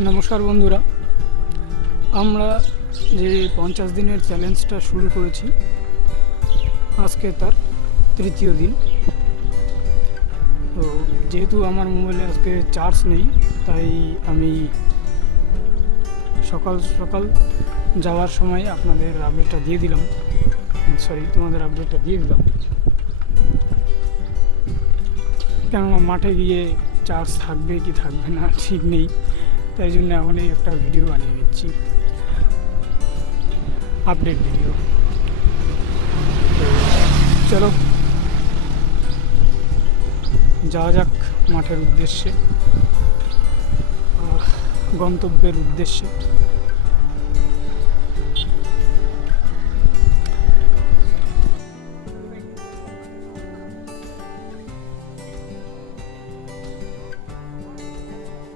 নমস্কার বন্ধুরা, আমরা যে 50 দিনের চ্যালেঞ্জটা শুরু করেছি, আজকে তার তৃতীয় দিন। তো যেহেতু আমার মোবাইলে আজকে চার্জ নেই, তাই আমি সকাল সকাল যাওয়ার সময় আপনাদের আপডেটটা দিয়ে দিলাম, তোমাদের আপডেটটা দিয়ে দিলাম, কেননা মাঠে গিয়ে চার্জ থাকবে কি থাকবে না ঠিক নেই, তাই জন্য এখনই একটা ভিডিও বানিয়ে নিচ্ছি, আপডেট ভিডিও। চলো যাওয়া যাক মাঠের উদ্দেশ্যে, গন্তব্যের উদ্দেশ্যে।